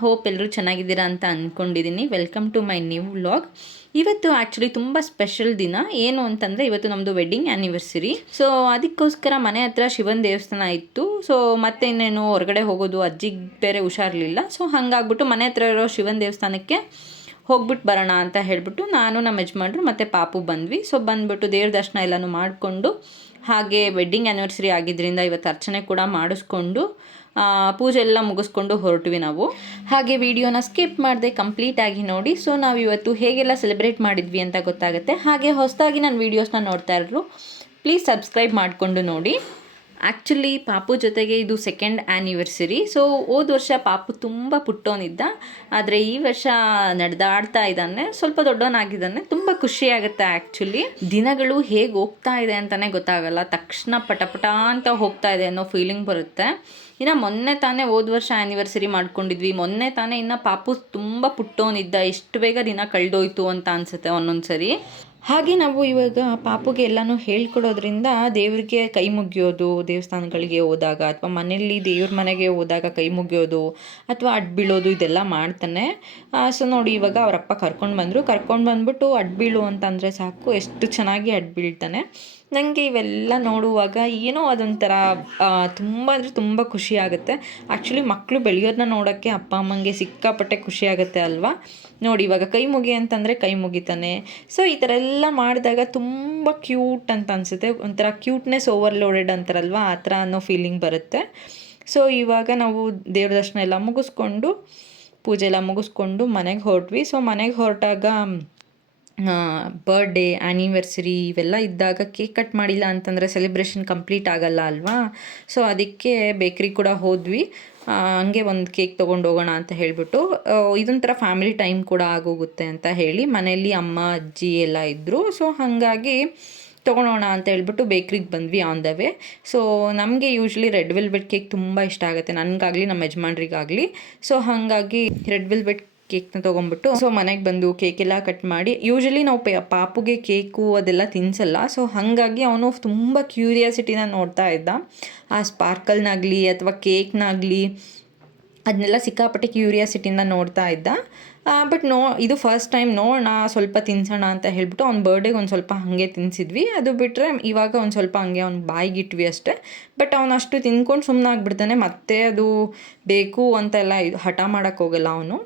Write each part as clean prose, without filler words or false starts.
Hope ಎಲ್ಲರೂ ಚೆನ್ನಾಗಿದ್ದೀರಾ ಅಂತ ಅಂದ್ಕೊಂಡಿದ್ದೀನಿ. Welcome to my new vlog. ಇವತ್ತು ಆ್ಯಕ್ಚುಲಿ ತುಂಬ ಸ್ಪೆಷಲ್ ದಿನ. ಏನು ಅಂತಂದರೆ ಇವತ್ತು ನಮ್ಮದು ವೆಡ್ಡಿಂಗ್ ಆ್ಯನಿವರ್ಸರಿ. ಸೊ ಅದಕ್ಕೋಸ್ಕರ ಮನೆ ಹತ್ರ ಶಿವನ ದೇವಸ್ಥಾನ ಇತ್ತು. ಸೊ ಮತ್ತೆ ಇನ್ನೇನು ಹೊರಗಡೆ ಹೋಗೋದು, ಅಜ್ಜಿಗೆ ಬೇರೆ ಹುಷಾರಿರಲಿಲ್ಲ. ಸೊ ಹಾಗಾಗ್ಬಿಟ್ಟು ಮನೆ ಹತ್ರ ಇರೋ ಶಿವನ ದೇವಸ್ಥಾನಕ್ಕೆ ಹೋಗ್ಬಿಟ್ಟು ಬರೋಣ ಅಂತ ಹೇಳಿಬಿಟ್ಟು ನಾನು ನಮ್ಮ ಯಜಮಾನ್ರು ಮತ್ತು ಪಾಪು ಬಂದ್ವಿ. ಸೊ ಬಂದುಬಿಟ್ಟು ದೇವ್ರ ದರ್ಶನ ಎಲ್ಲನೂ ಮಾಡಿಕೊಂಡು, ಹಾಗೆ ವೆಡ್ಡಿಂಗ್ ಆ್ಯನಿವರ್ಸರಿ ಆಗಿದ್ದರಿಂದ ಇವತ್ತು ಅರ್ಚನೆ ಕೂಡ ಮಾಡಿಸ್ಕೊಂಡು ಪೂಜೆ ಎಲ್ಲ ಮುಗಿಸ್ಕೊಂಡು ಹೊರಟ್ವಿ ನಾವು. ಹಾಗೆ ವಿಡಿಯೋನ ಸ್ಕಿಪ್ ಮಾಡದೆ ಕಂಪ್ಲೀಟಾಗಿ ನೋಡಿ. ಸೊ ನಾವು ಇವತ್ತು ಹೇಗೆಲ್ಲ ಸೆಲೆಬ್ರೇಟ್ ಮಾಡಿದ್ವಿ ಅಂತ ಗೊತ್ತಾಗುತ್ತೆ. ಹಾಗೆ ಹೊಸದಾಗಿ ನನ್ನ ವೀಡಿಯೋಸ್ನ ನೋಡ್ತಾ ಇರೋರು ಪ್ಲೀಸ್ ಸಬ್ಸ್ಕ್ರೈಬ್ ಮಾಡಿಕೊಂಡು ನೋಡಿ. ಆ್ಯಕ್ಚುಲಿ ಪಾಪು ಜೊತೆಗೆ ಇದು ಸೆಕೆಂಡ್ ಆ್ಯನಿವರ್ಸರಿ. ಸೊ ಹೋದ ವರ್ಷ ಪಾಪು ತುಂಬ ಪುಟ್ಟವನಿದ್ದ, ಆದರೆ ಈ ವರ್ಷ ನಡೆದಾಡ್ತಾ ಇದ್ದಾನೆ, ಸ್ವಲ್ಪ ದೊಡ್ಡವನಾಗಿದ್ದಾನೆ. ತುಂಬ ಖುಷಿಯಾಗುತ್ತೆ. ಆ್ಯಕ್ಚುಲಿ ದಿನಗಳು ಹೇಗೆ ಹೋಗ್ತಾ ಇದೆ ಅಂತಲೇ ಗೊತ್ತಾಗಲ್ಲ, ತಕ್ಷಣ ಪಟಪಟ ಅಂತ ಹೋಗ್ತಾ ಇದೆ ಅನ್ನೋ ಫೀಲಿಂಗ್ ಬರುತ್ತೆ. ಇನ್ನು ಮೊನ್ನೆ ತಾನೇ ಹೋದ ವರ್ಷ ಆ್ಯನಿವರ್ಸರಿ ಮಾಡ್ಕೊಂಡಿದ್ವಿ, ಮೊನ್ನೆ ತಾನೇ ಇನ್ನು ಪಾಪು ತುಂಬ ಪುಟ್ಟವನಿದ್ದ, ಎಷ್ಟು ಬೇಗ ದಿನ ಕಳೆದೋಯ್ತು ಅಂತ ಅನಿಸುತ್ತೆ ಒಂದೊಂದು ಸರಿ. ಹಾಗೆ ನಾವು ಇವಾಗ ಪಾಪುಗೆ ಎಲ್ಲನೂ ಹೇಳ್ಕೊಡೋದ್ರಿಂದ ದೇವ್ರಿಗೆ ಕೈ ಮುಗಿಯೋದು, ದೇವಸ್ಥಾನಗಳಿಗೆ ಹೋದಾಗ ಅಥವಾ ಮನೆಯಲ್ಲಿ ದೇವ್ರ ಮನೆಗೆ ಹೋದಾಗ ಕೈ ಮುಗಿಯೋದು ಅಥವಾ ಅಡ್ಬೀಳೋದು ಇದೆಲ್ಲ ಮಾಡ್ತಾನೆ. ಸೊ ನೋಡಿ ಇವಾಗ ಅವರಪ್ಪ ಕರ್ಕೊಂಡು ಬಂದ್ಬಿಟ್ಟು ಅಡ್ಬೀಳು ಅಂತಂದರೆ ಸಾಕು, ಎಷ್ಟು ಚೆನ್ನಾಗಿ ಅಡ್ಬೀಳ್ತಾನೆ. ನನಗೆ ಇವೆಲ್ಲ ನೋಡುವಾಗ ಏನೋ ಅದೊಂಥರ ತುಂಬ ಅಂದರೆ ತುಂಬ ಖುಷಿ ಆಗುತ್ತೆ. ಆ್ಯಕ್ಚುಲಿ ಮಕ್ಕಳು ಬೆಳೆಯೋದನ್ನ ನೋಡೋಕ್ಕೆ ಅಪ್ಪ ಅಮ್ಮಂಗೆ ಸಿಕ್ಕಾಪಟ್ಟೆ ಖುಷಿ ಆಗುತ್ತೆ ಅಲ್ವಾ. ನೋಡಿ ಇವಾಗ ಕೈ ಮುಗಿ ಅಂತಂದರೆ ಕೈ ಮುಗಿತಾನೆ. ಸೊ ಈ ಥರ ಎಲ್ಲ ಮಾಡಿದಾಗ ತುಂಬ ಕ್ಯೂಟ್ ಅಂತ ಅನಿಸುತ್ತೆ, ಒಂಥರ ಕ್ಯೂಟ್ನೆಸ್ ಓವರ್ಲೋಡೆಡ್ ಅಂತಾರಲ್ವ, ಆ ಥರ ಅನ್ನೋ ಫೀಲಿಂಗ್ ಬರುತ್ತೆ. ಸೊ ಇವಾಗ ನಾವು ದೇವ್ರ ದರ್ಶನ ಎಲ್ಲ ಮುಗಿಸ್ಕೊಂಡು, ಪೂಜೆ ಎಲ್ಲ ಮುಗಿಸ್ಕೊಂಡು ಮನೆಗೆ ಹೊರಟ್ವಿ. ಸೊ ಮನೆಗೆ ಹೊರಟಾಗ ಬರ್ಡೇ ಆ್ಯನಿವರ್ಸರಿ ಇವೆಲ್ಲ ಇದ್ದಾಗ ಕೇಕ್ ಕಟ್ ಮಾಡಿಲ್ಲ ಅಂತಂದರೆ ಸೆಲೆಬ್ರೇಷನ್ ಕಂಪ್ಲೀಟ್ ಆಗಲ್ಲ ಅಲ್ವಾ. ಸೊ ಅದಕ್ಕೆ ಬೇಕ್ರಿ ಕೂಡ ಹೋದ್ವಿ. ಹಂಗೆ ಒಂದು ಕೇಕ್ ತೊಗೊಂಡು ಹೋಗೋಣ ಅಂತ ಹೇಳಿಬಿಟ್ಟು, ಇದೊಂಥರ ಫ್ಯಾಮಿಲಿ ಟೈಮ್ ಕೂಡ ಆಗೋಗುತ್ತೆ ಅಂತ ಹೇಳಿ ಮನೆಯಲ್ಲಿ ಅಮ್ಮ ಅಜ್ಜಿ ಎಲ್ಲ ಇದ್ದರು. ಸೊ ಹಾಗಾಗಿ ತೊಗೊಳೋಣ ಅಂತ ಹೇಳ್ಬಿಟ್ಟು ಬೇಕ್ರಿಗೆ ಬಂದ್ವಿ ಆನ್ ದ ವೇ. ಸೊ ನಮಗೆ ಯೂಶ್ವಲಿ ರೆಡ್ ವೆಲ್ವೆಟ್ ಕೇಕ್ ತುಂಬ ಇಷ್ಟ ಆಗುತ್ತೆ, ನನಗಾಗಲಿ ನಮ್ಮ ಯಜಮಾನ್ರಿಗಾಗಲಿ. ಸೊ ಹಾಗಾಗಿ ರೆಡ್ ವೆಲ್ವೆಟ್ ಕೇಕ್ನ ತೊಗೊಂಬಿಟ್ಟು ಸೊ ಮನೆಗೆ ಬಂದು ಕೇಕೆಲ್ಲ ಕಟ್ ಮಾಡಿ, ಯೂಶ್ವಲಿ ನಾವು ಪಾಪುಗೆ ಕೇಕು ಅದೆಲ್ಲ ತಿನ್ಸಲ್ಲ. ಸೊ ಹಾಗಾಗಿ ಅವನು ತುಂಬ ಕ್ಯೂರಿಯಾಸಿಟಿನ ನೋಡ್ತಾ ಇದ್ದ, ಆ ಸ್ಪಾರ್ಕಲ್ನಾಗಲಿ ಅಥವಾ ಕೇಕ್ನಾಗಲಿ ಅದನ್ನೆಲ್ಲ ಸಿಕ್ಕಾಪಟ್ಟೆ ಕ್ಯೂರಿಯಾಸಿಟಿನ ನೋಡ್ತಾ ಇದ್ದ. ಬಟ್ ಇದು ಫಸ್ಟ್ ಟೈಮ್ ನೋಡೋಣ ಸ್ವಲ್ಪ ತಿನ್ಸೋಣ ಅಂತ ಹೇಳ್ಬಿಟ್ಟು ಅವ್ನ ಬರ್ಡೇಗೆ ಒಂದು ಸ್ವಲ್ಪ ಹಾಗೆ ತಿನ್ನಿಸಿದ್ವಿ. ಅದು ಬಿಟ್ಟರೆ ಇವಾಗ ಒಂದು ಸ್ವಲ್ಪ ಹಂಗೆ ಅವ್ನು ಬಾಯಿಗಿಟ್ವಿ ಅಷ್ಟೇ. ಬಟ್ ಅವನು ಅಷ್ಟು ತಿನ್ಕೊಂಡು ಸುಮ್ಮನೆ ಆಗಿಬಿಡ್ತಾನೆ, ಮತ್ತೆ ಅದು ಬೇಕು ಅಂತೆಲ್ಲ ಹಠ ಮಾಡೋಕ್ಕೆ ಹೋಗಲ್ಲ ಅವನು.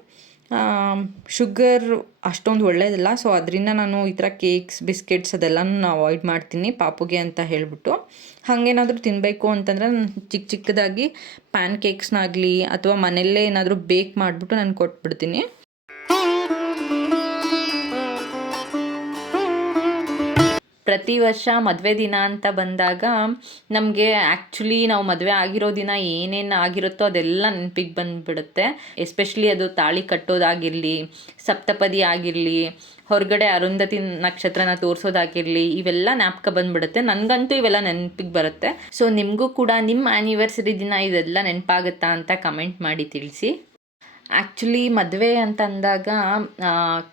ಶುಗರ್ ಅಷ್ಟೊಂದು ಒಳ್ಳೆಯದಿಲ್ಲ, ಸೊ ಅದರಿಂದ ನಾನು ಈ ಥರ ಕೇಕ್ಸ್ ಬಿಸ್ಕೆಟ್ಸ್ ಅದೆಲ್ಲನೂ ಅವಾಯ್ಡ್ ಮಾಡ್ತೀನಿ ಪಾಪುಗೆ ಅಂತ ಹೇಳಿಬಿಟ್ಟು. ಹಾಗೇನಾದರೂ ತಿನ್ನಬೇಕು ಅಂತಂದರೆ ನಾನು ಚಿಕ್ಕದಾಗಿ ಪ್ಯಾನ್ ಕೇಕ್ಸ್ನಾಗಲಿ ಅಥವಾ ಮನೆಯಲ್ಲೇ ಏನಾದರೂ ಬೇಕ್ ಮಾಡಿಬಿಟ್ಟು ನಾನು ಕೊಟ್ಬಿಡ್ತೀನಿ. ಪ್ರತಿ ವರ್ಷ ಮದುವೆ ದಿನ ಅಂತ ಬಂದಾಗ ನಮಗೆ ಆ್ಯಕ್ಚುಲಿ ನಾವು ಮದುವೆ ಆಗಿರೋ ದಿನ ಏನೇನು ಆಗಿರುತ್ತೋ ಅದೆಲ್ಲ ನೆನಪಿಗೆ ಬಂದುಬಿಡುತ್ತೆ. ಎಸ್ಪೆಷಲಿ ಅದು ತಾಳಿ ಕಟ್ಟೋದಾಗಿರಲಿ, ಸಪ್ತಪದಿ ಆಗಿರಲಿ, ಹೊರಗಡೆ ಅರುಂಧತಿ ನಕ್ಷತ್ರನ ತೋರಿಸೋದಾಗಿರಲಿ, ಇವೆಲ್ಲ ಜ್ಞಾಪಕ ಬಂದುಬಿಡುತ್ತೆ. ನನಗಂತೂ ಇವೆಲ್ಲ ನೆನಪಿಗೆ ಬರುತ್ತೆ. ಸೊ ನಿಮಗೂ ಕೂಡ ನಿಮ್ಮ ಆ್ಯನಿವರ್ಸರಿ ದಿನ ಇದೆಲ್ಲ ನೆನಪಾಗುತ್ತಾ ಅಂತ ಕಮೆಂಟ್ ಮಾಡಿ ತಿಳಿಸಿ. ಆ್ಯಕ್ಚುಲಿ ಮದುವೆ ಅಂತ ಅಂದಾಗ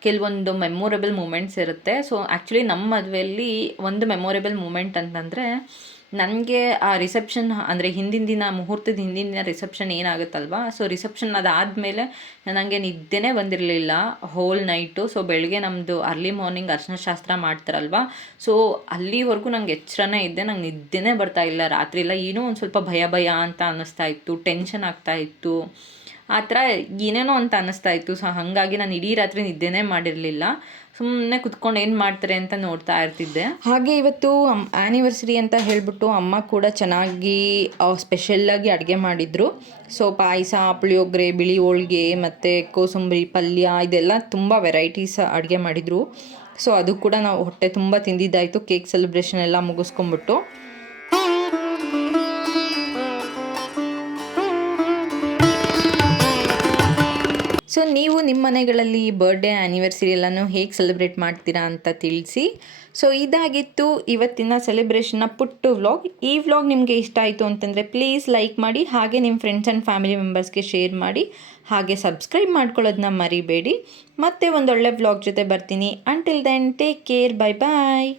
ಕೆಲವೊಂದು ಮೆಮೊರೇಬಲ್ ಮೂಮೆಂಟ್ಸ್ ಇರುತ್ತೆ. ಸೊ ಆ್ಯಕ್ಚುಲಿ ನಮ್ಮ ಮದುವೆಯಲ್ಲಿ ಒಂದು ಮೆಮೊರೇಬಲ್ ಮೂಮೆಂಟ್ ಅಂತಂದರೆ, ನನಗೆ ಆ ರಿಸೆಪ್ಷನ್ ಅಂದರೆ ಹಿಂದಿನ ದಿನ, ಮುಹೂರ್ತದ ಹಿಂದಿನ ದಿನ ರಿಸೆಪ್ಷನ್ ಏನಾಗುತ್ತಲ್ವ, ಸೊ ರಿಸೆಪ್ಷನ್ ಅದಾದಮೇಲೆ ನನಗೆ ನಿದ್ದೆನೇ ಬಂದಿರಲಿಲ್ಲ ಹೋಲ್ ನೈಟು. ಸೊ ಬೆಳಗ್ಗೆ ನಮ್ಮದು ಅರ್ಲಿ ಮಾರ್ನಿಂಗ್ ಅರ್ಶಿನ ಶಾಸ್ತ್ರ ಮಾಡ್ತಾರಲ್ವ, ಸೊ ಅಲ್ಲಿವರೆಗೂ ನಂಗೆ ಎಚ್ಚರನೇ ಇದ್ದೆ, ನಂಗೆ ನಿದ್ದೆನೇ ಬರ್ತಾಯಿಲ್ಲ ರಾತ್ರಿ ಎಲ್ಲ. ಏನೋ ಒಂದು ಸ್ವಲ್ಪ ಭಯ ಅಂತ ಅನ್ನಿಸ್ತಾ ಇತ್ತು, ಟೆನ್ಷನ್ ಆಗ್ತಾಯಿತ್ತು, ಆ ಥರ ಏನೇನೋ ಅಂತ ಅನ್ನಿಸ್ತಾ ಇತ್ತು. ಸೊ ಹಾಗಾಗಿ ನಾನು ಇಡೀ ರಾತ್ರಿ ನಿದ್ದೆನೇ ಮಾಡಿರಲಿಲ್ಲ, ಸುಮ್ಮನೆ ಕುತ್ಕೊಂಡು ಏನು ಮಾಡ್ತಾರೆ ಅಂತ ನೋಡ್ತಾ ಇರ್ತಿದ್ದೆ. ಹಾಗೆ ಇವತ್ತು ಆ್ಯನಿವರ್ಸರಿ ಅಂತ ಹೇಳಿಬಿಟ್ಟು ಅಮ್ಮ ಕೂಡ ಚೆನ್ನಾಗಿ ಸ್ಪೆಷಲ್ಲಾಗಿ ಅಡುಗೆ ಮಾಡಿದರು. ಸೊ ಪಾಯಸ, ಪುಳಿಯೋಗರೆ, ಬಿಳಿ ಹೋಳಿಗೆ ಮತ್ತು ಕೋಸಂಬರಿ ಪಲ್ಯ ಇದೆಲ್ಲ ತುಂಬ ವೆರೈಟೀಸ್ ಅಡುಗೆ ಮಾಡಿದರು. ಸೊ ಅದು ಕೂಡ ನಾವು ಹೊಟ್ಟೆ ತುಂಬ ತಿಂದಿದ್ದಾಯಿತು ಕೇಕ್ ಸೆಲೆಬ್ರೇಷನ್ ಎಲ್ಲ ಮುಗಿಸ್ಕೊಂಬಿಟ್ಟು. ಸೊ ನೀವು ನಿಮ್ಮ ಮನೆಗಳಲ್ಲಿ ಬರ್ಡೇ ಆ್ಯನಿವರ್ಸರಿ ಎಲ್ಲನೂ ಹೇಗೆ ಸೆಲೆಬ್ರೇಟ್ ಮಾಡ್ತೀರಾ ಅಂತ ತಿಳಿಸಿ. ಸೊ ಇದಾಗಿತ್ತು ಇವತ್ತಿನ ಸೆಲೆಬ್ರೇಷನ್ನ ಪುಟ್ಟು ವ್ಲಾಗ್. ಈ ವ್ಲಾಗ್ ನಿಮಗೆ ಇಷ್ಟ ಆಯಿತು ಅಂತಂದರೆ ಪ್ಲೀಸ್ ಲೈಕ್ ಮಾಡಿ, ಹಾಗೆ ನಿಮ್ಮ ಫ್ರೆಂಡ್ಸ್ ಆ್ಯಂಡ್ ಫ್ಯಾಮಿಲಿ ಮೆಂಬರ್ಸ್ಗೆ ಶೇರ್ ಮಾಡಿ, ಹಾಗೆ ಸಬ್ಸ್ಕ್ರೈಬ್ ಮಾಡ್ಕೊಳ್ಳೋದನ್ನ ಮರಿಬೇಡಿ. ಮತ್ತೆ ಒಂದೊಳ್ಳೆ ವ್ಲಾಗ್ ಜೊತೆ ಬರ್ತೀನಿ. Until then take care, bye ಬಾಯ್.